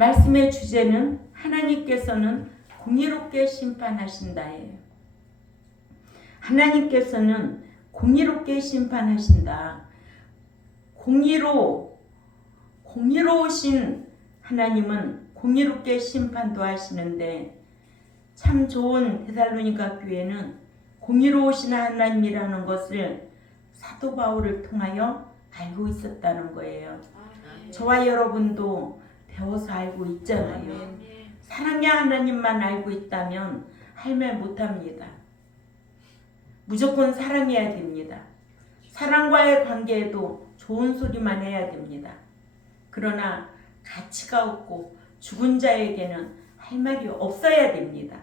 말씀의 주제는 하나님께서는 공의롭게 심판하신다예요. 하나님께서는 공의롭게 심판하신다. 공의로우신 하나님은 공의롭게 심판도 하시는데, 참 좋은 데살로니가 교회는 공의로우신 하나님이라는 것을 사도 바울을 통하여 알고 있었다는 거예요. 저와 여러분도 배워서 알고 있잖아요. 사랑의 하나님만 알고 있다면 할 말 못합니다. 무조건 사랑해야 됩니다. 사랑과의 관계에도 좋은 소리만 해야 됩니다. 그러나 가치가 없고 죽은 자에게는 할 말이 없어야 됩니다.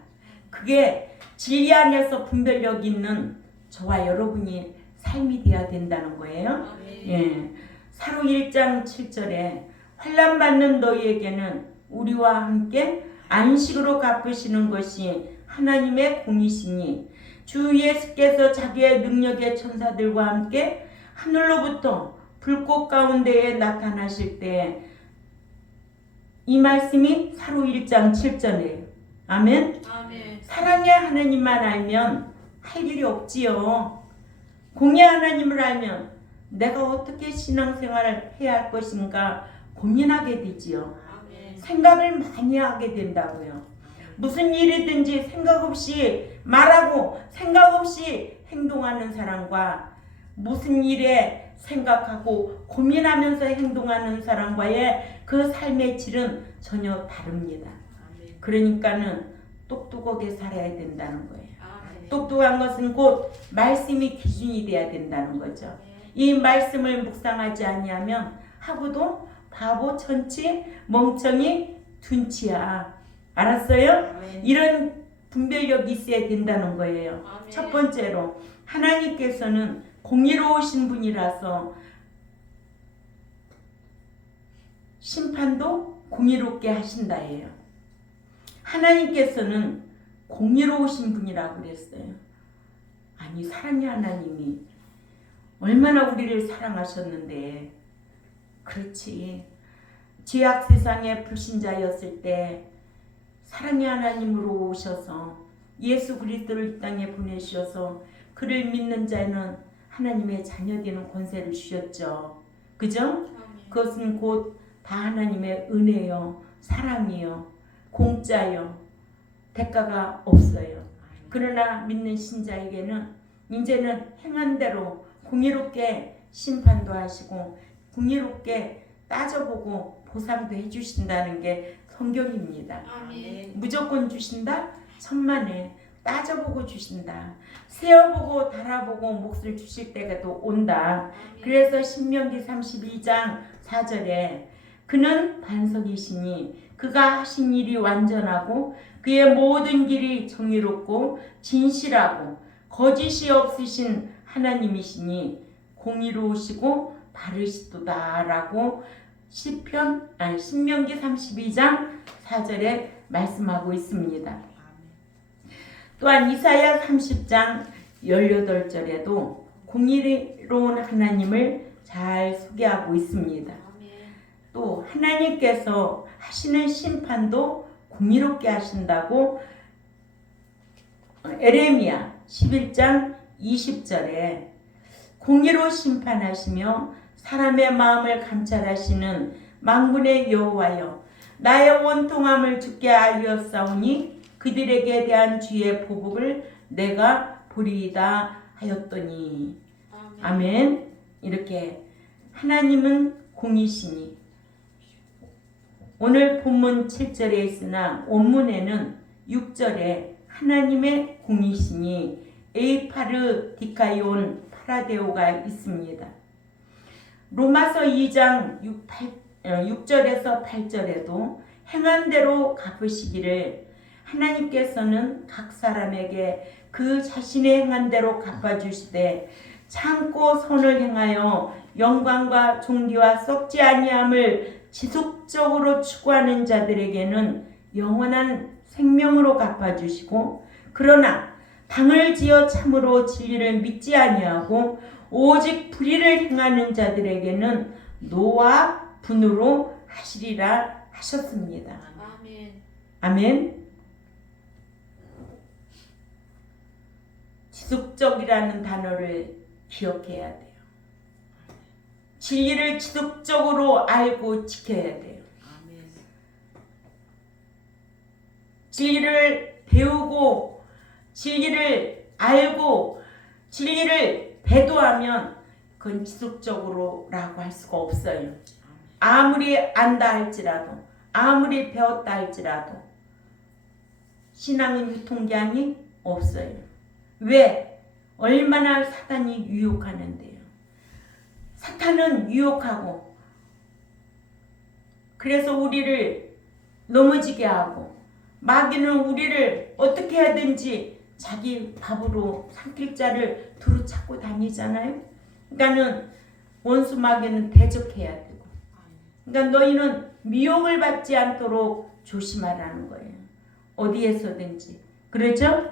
그게 진리 안에서 분별력 있는 저와 여러분이 삶이 되어야 된다는 거예요. 예. 사로 1장 7절에 환난 받는 너희에게는 우리와 함께 안식으로 갚으시는 것이 하나님의 공이시니 주 예수께서 자기의 능력의 천사들과 함께 하늘로부터 불꽃 가운데에 나타나실 때, 이 말씀이 사로 1장 7절이에요. 아멘. 사랑의 하나님만 알면 할 일이 없지요. 공의 하나님을 알면 내가 어떻게 신앙생활을 해야 할 것인가 고민하게 되지요. 생각을 많이 하게 된다고요. 무슨 일이든지 생각 없이 말하고 생각 없이 행동하는 사람과 무슨 일에 생각하고 고민하면서 행동하는 사람과의 그 삶의 질은 전혀 다릅니다. 그러니까는 똑똑하게 살아야 된다는 거예요. 똑똑한 것은 곧 말씀이 기준이 돼야 된다는 거죠. 이 말씀을 묵상하지 아니하면 하고도 바보, 천치, 멍청이, 둔치야. 알았어요? 이런 분별력이 있어야 된다는 거예요. 첫 번째로 하나님께서는 공의로우신 분이라서 심판도 공의롭게 하신다예요. 하나님께서는 공의로우신 분이라고 그랬어요. 아니, 사랑의 하나님이 얼마나 우리를 사랑하셨는데. 그렇지. 죄악 세상의 불신자였을 때 사랑의 하나님으로 오셔서 예수 그리스도를 이 땅에 보내셔서 그를 믿는 자는 하나님의 자녀되는 권세를 주셨죠. 그죠? 그것은 곧 다 하나님의 은혜요, 사랑이요, 공짜요, 대가가 없어요. 그러나 믿는 신자에게는 이제는 행한 대로 공의롭게 심판도 하시고 공의롭게 따져보고 보상도 해주신다는 게 성경입니다. 무조건 주신다? 천만에. 따져보고 주신다. 세어보고 달아보고 몫을 주실 때가 또 온다. 그래서 신명기 32장 4절에 그는 반석이시니 그가 하신 일이 완전하고 그의 모든 길이 정의롭고 진실하고 거짓이 없으신 하나님이시니 공의로우시고 바르시도다 라고 신명기 32장 4절에 말씀하고 있습니다. 또한 이사야 30장 18절에도 공의로운 하나님을 잘 소개하고 있습니다. 또 하나님께서 하시는 심판도 공의롭게 하신다고 에레미야 11장 20절에 공의로 심판하시며 사람의 마음을 감찰하시는 만군의 여호와여, 나의 원통함을 주께 알렸사오니 그들에게 대한 주의 보복을 내가 보리이다 하였더니. 아멘. 이렇게 하나님은 공이시니 오늘 본문 7절에 있으나 원문에는 6절에 하나님의 공이시니 에이파르 디카이온 파라데오가 있습니다. 로마서 2장 6절에서 8절에도 행한 대로 갚으시기를 하나님께서는 각 사람에게 그 자신의 행한 대로 갚아주시되 참고 선을 행하여 영광과 존귀와 썩지 아니함을 지속적으로 추구하는 자들에게는 영원한 생명으로 갚아주시고 그러나 당을 지어 참으로 진리를 믿지 아니하고 오직 불의를 행하는 자들에게는 노와 분으로 하시리라 하셨습니다. 아멘. 아멘. 지속적이라는 단어를 기억해야 돼요. 진리를 지속적으로 알고 지켜야 돼요. 아멘. 진리를 배우고 진리를 알고 진리를 배도하면 그건 지속적으로라고 할 수가 없어요. 아무리 안다 할지라도 아무리 배웠다 할지라도 신앙은 유통기한이 없어요. 왜? 얼마나 사탄이 유혹하는데요. 사탄은 유혹하고 그래서 우리를 넘어지게 하고 마귀는 우리를 어떻게 하든지 자기 밥으로 삼킬 자를 두루 찾고 다니잖아요. 그러니까는 원수 마귀는 대적해야 되고 그러니까 너희는 미혹을 받지 않도록 조심하라는 거예요. 어디에서든지. 그렇죠?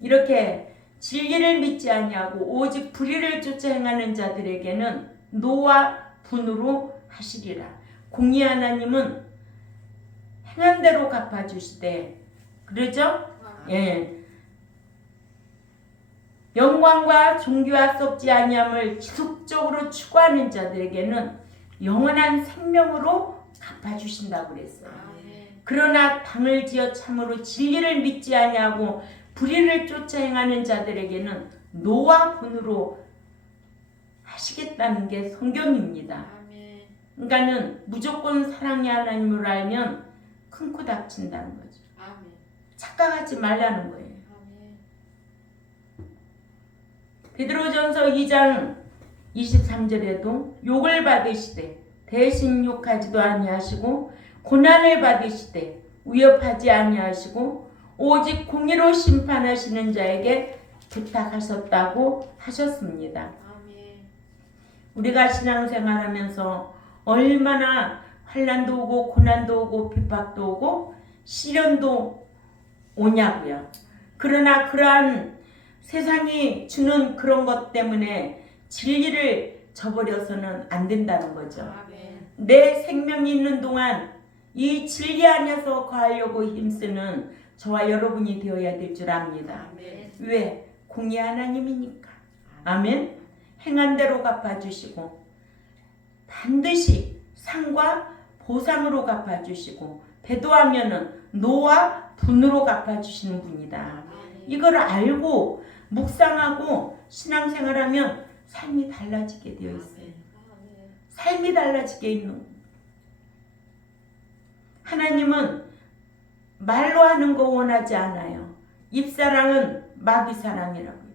이렇게 진리를 믿지 아니하고 오직 불의를 쫓아 행하는 자들에게는 노와 분으로 하시리라. 공의 하나님은 행한 대로 갚아주시되 그러죠? 예. 영광과 존귀와 썩지 아니함을 지속적으로 추구하는 자들에게는 영원한 생명으로 갚아주신다고 그랬어요. 그러나 당을 지어 참으로 진리를 믿지 아니하고 불의를 쫓아 행하는 자들에게는 노와 분으로 하시겠다는 게 성경입니다. 그러니까는 무조건 사랑의 하나님을 알면 큰 코 닥친다는 거죠. 착각하지 말라는 거예요. 베드로전서 2장 23절에도 욕을 받으시되 대신 욕하지도 아니하시고 고난을 받으시되 위협하지 아니하시고 오직 공의로 심판하시는 자에게 부탁하셨다고 하셨습니다. 우리가 신앙생활하면서 얼마나 환난도 오고 고난도 오고 핍박도 오고 시련도 오냐고요. 그러나 그러한 세상이 주는 그런 것 때문에 진리를 저버려서는 안 된다는 거죠. 내 생명이 있는 동안 이 진리 안에서 거하려고 힘쓰는 저와 여러분이 되어야 될 줄 압니다. 왜? 공의 하나님이니까. 아멘. 행한 대로 갚아주시고 반드시 상과 보상으로 갚아주시고 배도하면은 노와 분으로 갚아주시는 분이다. 이걸 알고 묵상하고 신앙생활하면 삶이 달라지게 되어 있어요. 삶이 달라지게 있는. 하나님은 말로 하는 거 원하지 않아요. 입사랑은 마귀 사랑이라고 했어요.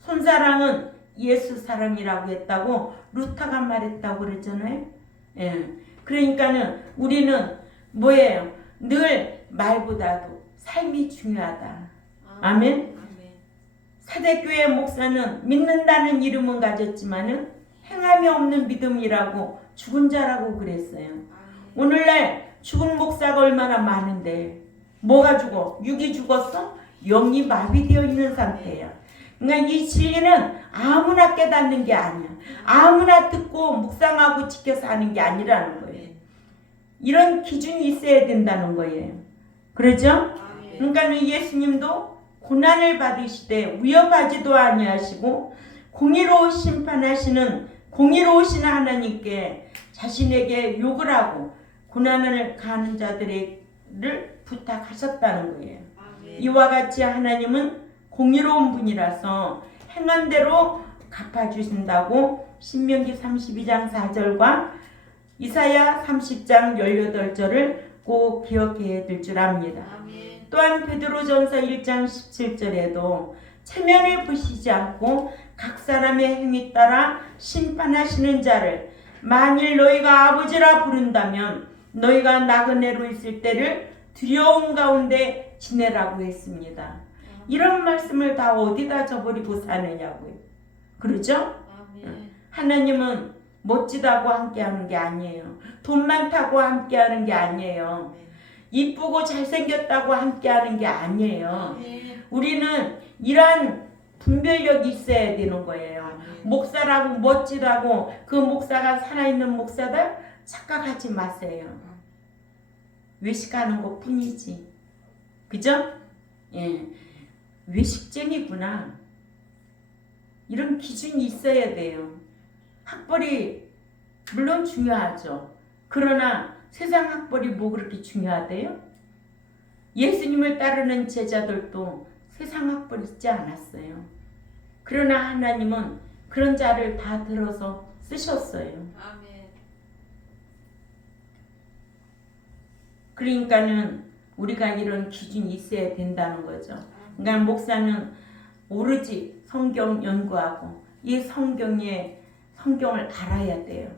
손사랑은 예수 사랑이라고 했다고 루타가 말했다고 그랬잖아요. 예. 그러니까는 우리는 뭐예요? 늘 말보다도 삶이 중요하다. 아멘. 사대교회 목사는 믿는다는 이름은 가졌지만은 행함이 없는 믿음이라고 죽은 자라고 그랬어요. 오늘날 죽은 목사가 얼마나 많은데 뭐가 죽어? 육이 죽었어? 영이 마비되어 있는 상태야. 그러니까 이 진리는 아무나 깨닫는 게 아니야. 아무나 듣고 묵상하고 지켜서 하는 게 아니라는 거예요. 이런 기준이 있어야 된다는 거예요. 그렇죠? 그러니까 예수님도 고난을 받으시되 위협하지도 아니하시고 공의로 심판하시는 공의로우신 하나님께 자신에게 욕을 하고 고난을 가하는 자들을 부탁하셨다는 거예요. 이와 같이 하나님은 공의로운 분이라서 행한 대로 갚아주신다고 신명기 32장 4절과 이사야 30장 18절을 꼭 기억해야 될 줄 압니다. 또한 베드로전서 1장 17절에도 체면을 부시지 않고 각 사람의 행위 따라 심판하시는 자를 만일 너희가 아버지라 부른다면 너희가 나그네로 있을 때를 두려움 가운데 지내라고 했습니다. 이런 말씀을 다 어디다 저버리고 사느냐고요. 그렇죠? 하나님은 멋지다고 함께하는 게 아니에요. 돈 많다고 함께하는 게 아니에요. 이쁘고 잘생겼다고 함께하는 게 아니에요. 우리는 이러한 분별력이 있어야 되는 거예요. 목사라고 멋지다고 그 목사가 살아있는 목사다 착각하지 마세요. 외식하는 것 뿐이지. 그죠? 예. 외식쟁이구나. 이런 기준이 있어야 돼요. 학벌이 물론 중요하죠. 그러나 세상 학벌이 뭐 그렇게 중요하대요? 예수님을 따르는 제자들도 세상 학벌 있지 않았어요. 그러나 하나님은 그런 자를 다 들어서 쓰셨어요. 아멘. 그러니까는 우리가 이런 기준이 있어야 된다는 거죠. 그러니까 목사는 오로지 성경 연구하고 이 성경을 알아야 돼요.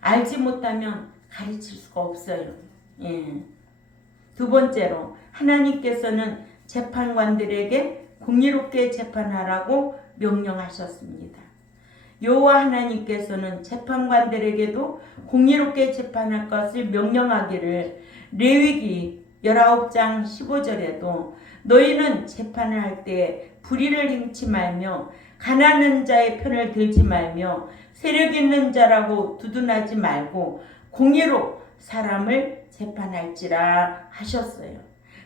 알지 못하면 가르칠 수가 없어요. 예. 두 번째로 하나님께서는 재판관들에게 공의롭게 재판하라고 명령하셨습니다. 여호와 하나님께서는 재판관들에게도 공의롭게 재판할 것을 명령하기를 레위기 19장 15절에도 너희는 재판을 할 때 불의를 행치 말며 가난한 자의 편을 들지 말며 세력 있는 자라고 두둔하지 말고 공의로 사람을 재판할지라 하셨어요.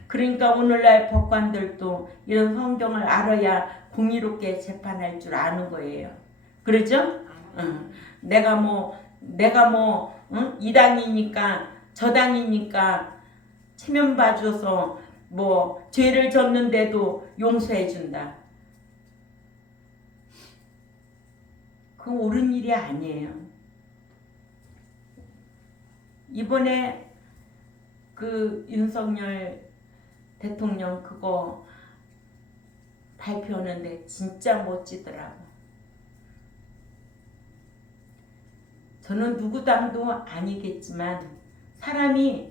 그러니까 오늘날 법관들도 이런 성경을 알아야 공의롭게 재판할 줄 아는 거예요. 그러죠? 내가 이 당이니까 저 당이니까 체면 봐줘서 뭐 죄를 졌는데도 용서해 준다. 그건 옳은 일이 아니에요. 이번에 그 윤석열 대통령 그거 발표하는데 진짜 멋지더라고. 저는 누구 당도 아니겠지만 사람이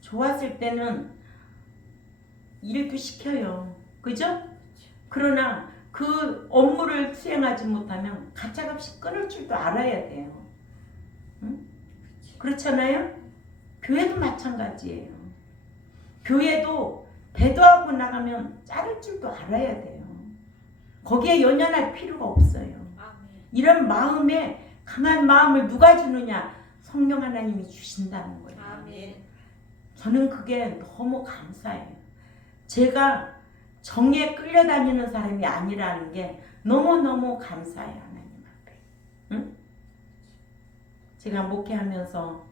좋았을 때는 일도 시켜요. 그죠? 그러나 그 업무를 수행하지 못하면 가짜값이 끊을 줄도 알아야 돼요. 응? 그렇잖아요? 교회도 마찬가지예요. 교회도 배도하고 나가면 자를 줄도 알아야 돼요. 거기에 연연할 필요가 없어요. 이런 마음에 강한 마음을 누가 주느냐? 성령 하나님이 주신다는 거예요. 저는 그게 너무 감사해요. 제가 정에 끌려다니는 사람이 아니라는 게 너무너무 감사해요. 하나님 앞에. 응? 제가 목회하면서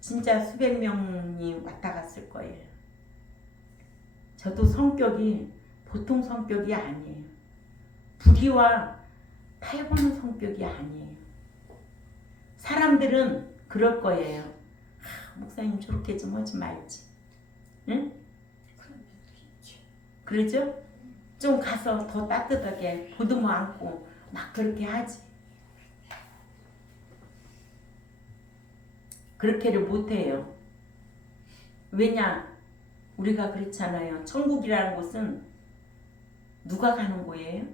진짜 수백 명이 왔다 갔을 거예요. 저도 성격이 보통 성격이 아니에요. 불의와 탈보는 성격이 아니에요. 사람들은 그럴 거예요. 목사님 저렇게 좀 하지 말지. 응? 그러죠? 좀 가서 더 따뜻하게 보듬어 안고 막 그렇게 하지. 그렇게를 못해요. 왜냐? 우리가 그렇잖아요. 천국이라는 곳은 누가 가는 거예요?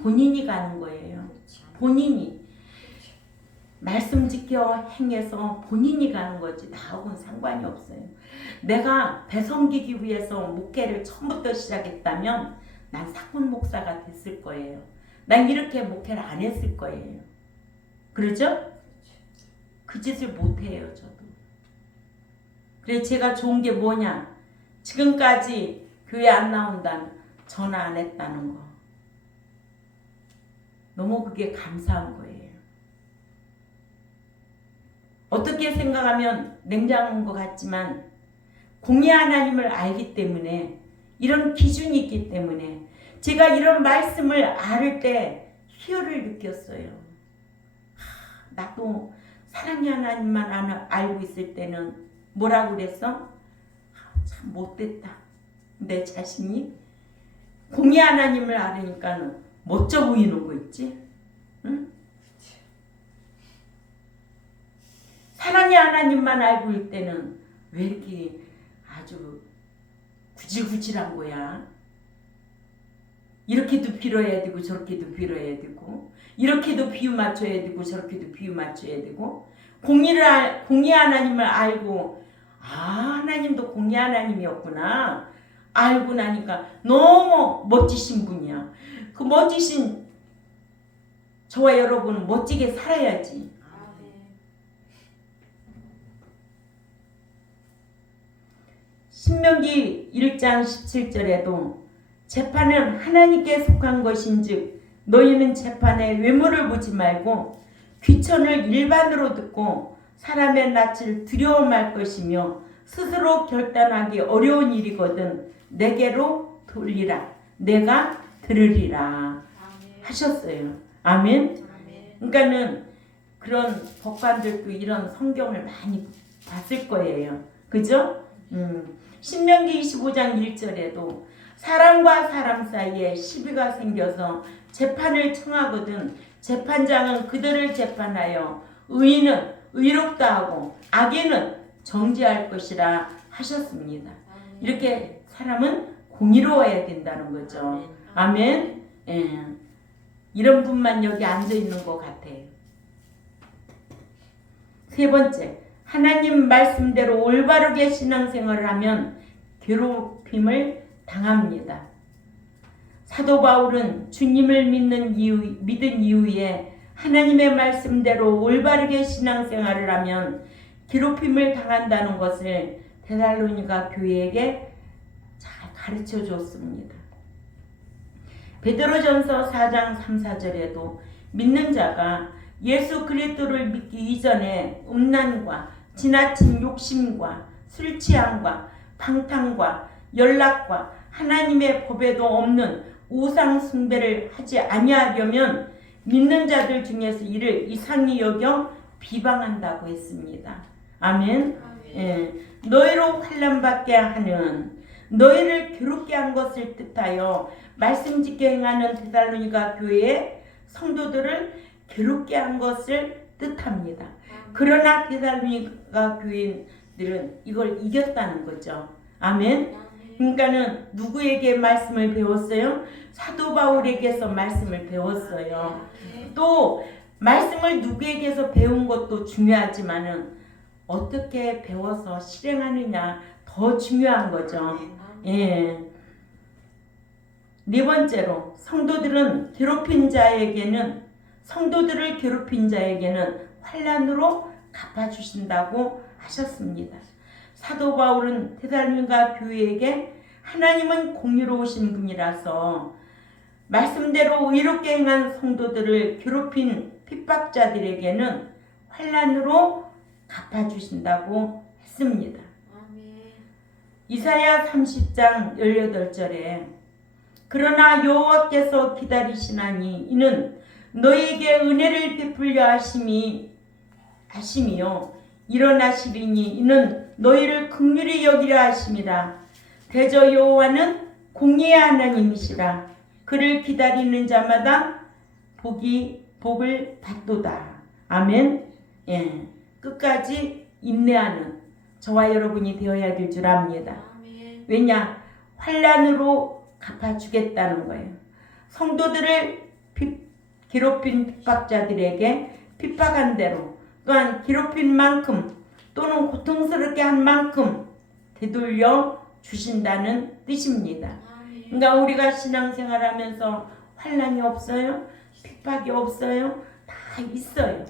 본인이 가는 거예요. 본인이 말씀 지켜 행해서 본인이 가는 거지 나하고는 상관이 없어요. 내가 배 섬기기 위해서 목회를 처음부터 시작했다면 난 사꾼 목사가 됐을 거예요. 난 이렇게 목회를 안 했을 거예요. 그러죠? 그 짓을 못해요. 저도. 그래서 제가 좋은 게 뭐냐? 지금까지 교회 안 나온다는 전화 안 했다는 거. 너무 그게 감사한 거예요. 어떻게 생각하면 냉정한 것 같지만 공의 하나님을 알기 때문에 이런 기준이 있기 때문에 제가 이런 말씀을 알을 때 희열을 느꼈어요. 나도 사랑의 하나님만 알고 있을 때는 뭐라고 그랬어? 참 못됐다. 내 자신이 공의 하나님을 알으니까 멋져 보이는 거 있지? 응? 사랑의 하나님만 알고 있을 때는 왜 이렇게 아주 구질구질한 거야? 이렇게도 빌어야 되고 저렇게도 빌어야 되고 이렇게도 비유 맞춰야 되고 저렇게도 비유 맞춰야 되고 공의 하나님을 알고 하나님도 공의 하나님이었구나 알고 나니까 너무 멋지신 분이야. 그 멋지신 저와 여러분은 멋지게 살아야지. 신명기 1장 17절에도 재판은 하나님께 속한 것인즉 너희는 재판에 외모를 보지 말고 귀천을 일반으로 듣고 사람의 낯을 두려워 말 것이며 스스로 결단하기 어려운 일이거든 내게로 돌리라 내가 들으리라 하셨어요. 아멘. 그러니까는 그런 법관들도 이런 성경을 많이 봤을 거예요. 그죠? 신명기 25장 1절에도 사람과 사람 사이에 시비가 생겨서 재판을 청하거든 재판장은 그들을 재판하여 의인은 의롭다 하고 악인은 정죄할 것이라 하셨습니다. 이렇게 사람은 공의로워야 된다는 거죠. 아멘. 예. 이런 분만 여기 앉아 있는 것 같아요. 세 번째, 하나님 말씀대로 올바르게 신앙생활을 하면 괴롭힘을 당합니다. 사도 바울은 주님을 믿은 이후에 하나님의 말씀대로 올바르게 신앙생활을 하면 괴롭힘을 당한다는 것을 데살로니가 교회에게 잘 가르쳐 줬습니다. 베드로전서 4장 3, 4절에도 믿는 자가 예수 그리스도를 믿기 이전에 음란과 지나친 욕심과 술 취함과 방탕과 연락과 하나님의 법에도 없는 우상 숭배를 하지 아니하려면 믿는 자들 중에서 이를 이상히 여겨 비방한다고 했습니다. 아멘. 예. 너희로 환난받게 하는 너희를 괴롭게 한 것을 뜻하여 말씀 짓게 행하는 데살로니가 교회의 성도들을 괴롭게 한 것을 뜻합니다. 그러나 데살로니가 교인들은 이걸 이겼다는 거죠. 아멘. 그러니까는 누구에게 말씀을 배웠어요? 사도 바울에게서 말씀을 배웠어요. 또 말씀을 누구에게서 배운 것도 중요하지만은 어떻게 배워서 실행하느냐 더 중요한 거죠. 예. 네 번째로 성도들을 괴롭힌 자에게는 환난으로 갚아주신다고 하셨습니다. 사도 바울은 데살로니가 교회에게 하나님은 공의로우신 분이라서 말씀대로 의롭게 행한 성도들을 괴롭힌 핍박자들에게는 환난으로 갚아주신다고 했습니다. 이사야 30장 18절에 그러나 여호와께서 기다리시나니 이는 너희에게 은혜를 베풀려 하심이요 일어나시리니 이는 너희를 긍휼히 여기려 하심이라. 대저 여호와는 공의의 하나님이시라. 그를 기다리는 자마다 복을 받도다. 아멘. 예. 끝까지 인내하는 저와 여러분이 되어야 될 줄 압니다. 왜냐? 환난으로 갚아주겠다는 거예요. 성도들을 괴롭힌 핍박자들에게 핍박한 대로 또한 괴롭힌 만큼 또는 고통스럽게 한 만큼 되돌려 주신다는 뜻입니다. 그러니까 우리가 신앙생활하면서 환난이 없어요? 핍박이 없어요? 다 있어요.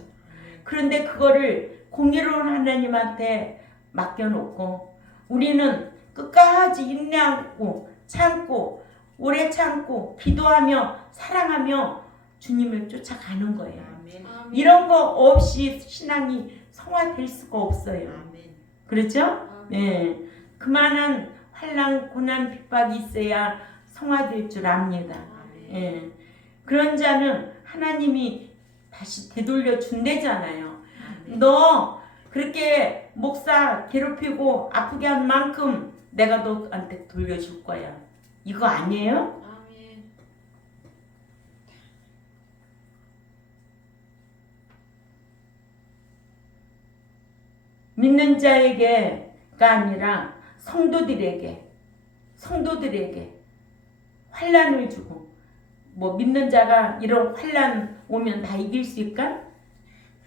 그런데 그거를 공의로운 하나님한테 맡겨놓고 우리는 끝까지 인내하고 참고 오래 참고 기도하며 사랑하며 주님을 쫓아가는 거예요. 아멘. 이런 거 없이 신앙이 성화될 수가 없어요. 아멘. 그렇죠? 네. 그만한 환난 고난 핍박이 있어야 성화될 줄 압니다. 예. 그런 자는 하나님이 다시 되돌려 준대잖아요. 너 그렇게 목사 괴롭히고 아프게 한 만큼 내가 너한테 돌려줄 거야. 이거 아니에요? 믿는 자에게가 아니라 성도들에게 환난을 주고 뭐 믿는 자가 이런 환난 오면 다 이길 수 있을까?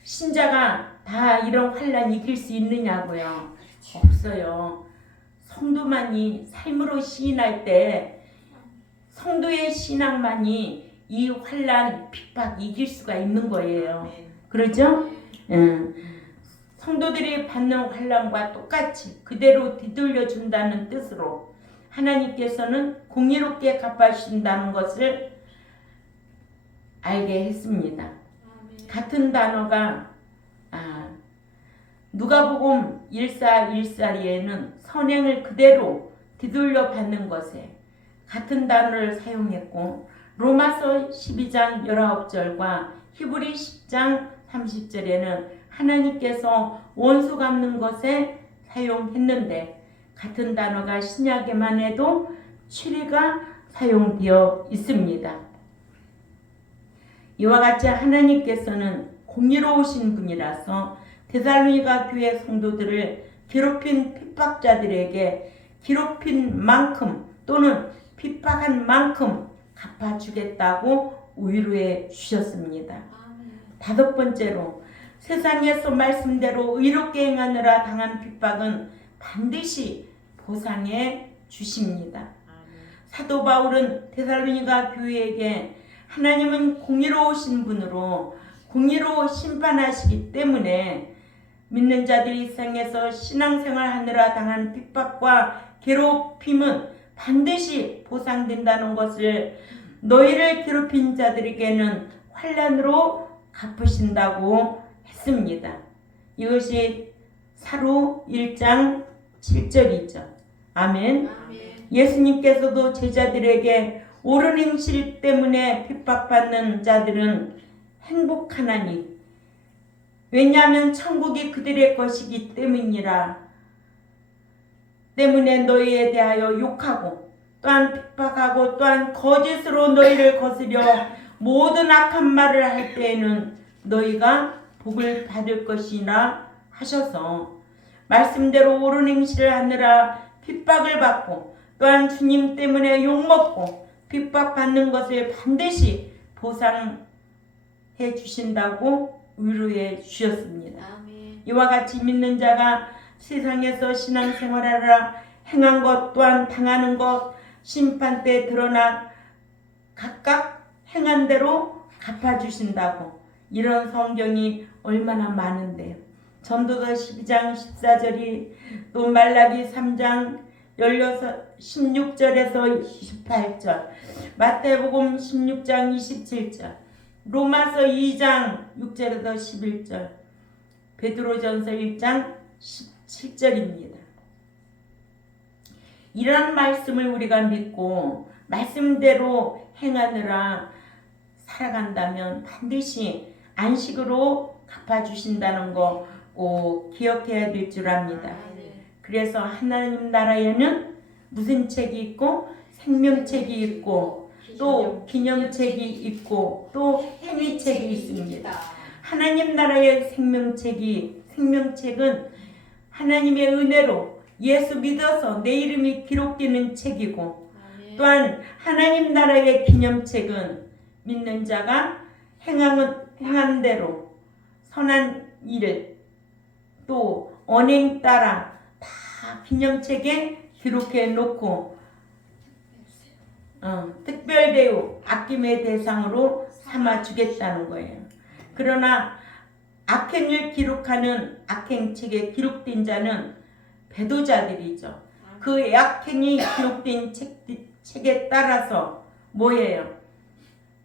신자가 다 이런 환난 이길 수 있느냐고요? 없어요. 성도만이 삶으로 시인할 때 성도의 신앙만이 이 환난 핍박 이길 수가 있는 거예요. 그렇죠? 성도들이 받는 환난과 똑같이 그대로 되돌려 준다는 뜻으로 하나님께서는 공의롭게 갚아주신다는 것을 알게 했습니다. 같은 단어가 누가복음 14:14에는 선행을 그대로 되돌려 받는 것에 같은 단어를 사용했고, 로마서 12장 19절과 히브리 10장 30절에는 하나님께서 원수 갚는 것에 사용했는데, 같은 단어가 신약에만 해도 7회가 사용되어 있습니다. 이와 같이 하나님께서는 공의로우신 분이라서 데살로니가 교회 성도들을 괴롭힌 핍박자들에게 괴롭힌 만큼 또는 핍박한 만큼 갚아주겠다고 위로해 주셨습니다. 다섯 번째로, 세상에서 말씀대로 의롭게 행하느라 당한 핍박은 반드시 보상해 주십니다. 사도 바울은 데살로니가 교회에게 하나님은 공의로우신 분으로 공의로 심판하시기 때문에 믿는 자들이 이 세상에서 신앙생활 하느라 당한 핍박과 괴롭힘은 반드시 보상된다는 것을 너희를 괴롭힌 자들에게는 환난으로 갚으신다고 했습니다. 이것이 사로 1장 7절이죠. 아멘. 예수님께서도 제자들에게 옳은 행실 때문에 핍박받는 자들은 행복하나니 왜냐하면 천국이 그들의 것이기 때문에 너희에 대하여 욕하고 또한 핍박하고 또한 거짓으로 너희를 거스려 모든 악한 말을 할 때에는 너희가 복을 받을 것이라 하셔서, 말씀대로 옳은 행실을 하느라 핍박을 받고 또한 주님 때문에 욕먹고 핍박받는 것을 반드시 보상해 주신다고 위로해 주셨습니다. 아멘. 이와 같이 믿는 자가 세상에서 신앙생활하라 행한 것 또한 당하는 것 심판 때 드러나 각각 행한 대로 갚아주신다고, 이런 성경이 얼마나 많은데요. 전도서 12장 14절이 또 말라기 3장 16절에서 28절, 마태복음 16장 27절, 로마서 2장 6절에서 11절, 베드로전서 1장 17절입니다. 이런 말씀을 우리가 믿고 말씀대로 행하느라 살아간다면 반드시 안식으로 갚아주신다는 거 꼭 기억해야 될 줄 압니다. 그래서 하나님 나라에는 무슨 책이 있고 생명책이 있고 또 기념책이 있고 또 행위책이 있습니다. 하나님 나라의 생명책은 하나님의 은혜로 예수 믿어서 내 이름이 기록되는 책이고, 또한 하나님 나라의 기념책은 믿는 자가 행한 대로 선한 일 또 언행 따라 다 기념책에 기록해 놓고 특별대우 아낌의 대상으로 삼아주겠다는 거예요. 그러나 악행을 기록하는 악행책에 기록된 자는 배도자들이죠. 그 악행이 기록된 책에 따라서 뭐예요?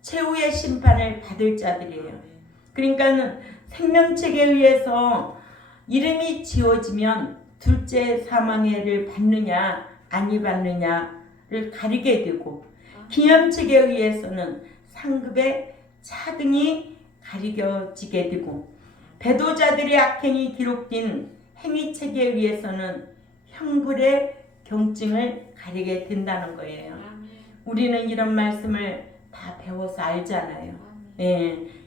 최후의 심판을 받을 자들이에요. 그러니까 생명책에 의해서 이름이 지워지면 둘째 사망해를 받느냐 아니 받느냐를 가리게 되고, 기념책에 의해서는 상급의 차등이 가리겨지게 되고, 배도자들의 악행이 기록된 행위책에 의해서는 형벌의 경증을 가리게 된다는 거예요. 우리는 이런 말씀을 다 배워서 알잖아요.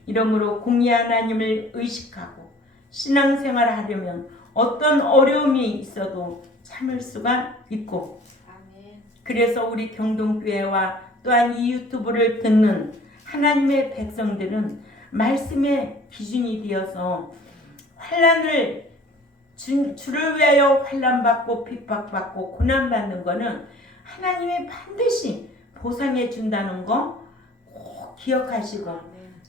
이러므로 공의 하나님을 의식하고 신앙생활을 하려면 어떤 어려움이 있어도 참을 수가 있고, 그래서 우리 경동교회와 또한 이 유튜브를 듣는 하나님의 백성들은 말씀의 기준이 되어서 환난을 주를 위하여 환난받고 핍박받고 고난받는 거는 하나님이 반드시 보상해 준다는 거 꼭 기억하시고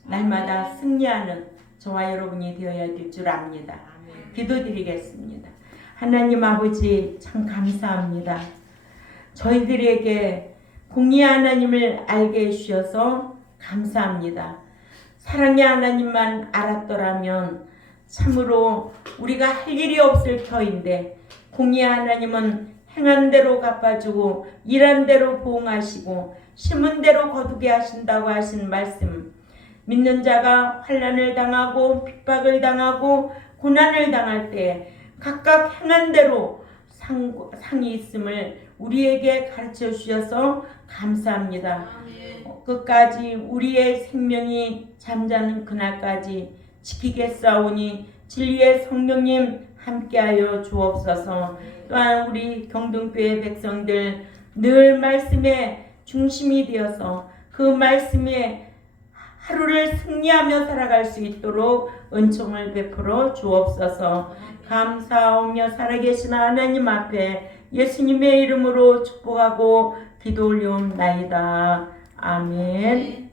날마다 승리하는 저와 여러분이 되어야 될 줄 압니다. 기도드리겠습니다. 하나님 아버지 참 감사합니다. 저희들에게 공의 하나님을 알게 해주셔서 감사합니다. 사랑의 하나님만 알았더라면 참으로 우리가 할 일이 없을 터인데 공의 하나님은 행한 대로 갚아주고 일한 대로 보응하시고 심은 대로 거두게 하신다고 하신 말씀, 믿는 자가 환난을 당하고 핍박을 당하고 고난을 당할 때 각각 행한 대로 상이 있음을 우리에게 가르쳐 주셔서 감사합니다. 끝까지 우리의 생명이 잠자는 그날까지 지키겠사오니 진리의 성령님 함께하여 주옵소서. 또한 우리 경동교회 백성들 늘 말씀의 중심이 되어서 그 말씀에 하루를 승리하며 살아갈 수 있도록 은총을 베풀어 주옵소서. 감사하며 살아계신 하나님 앞에 예수님의 이름으로 축복하고 기도 올리옵나이다. 아멘.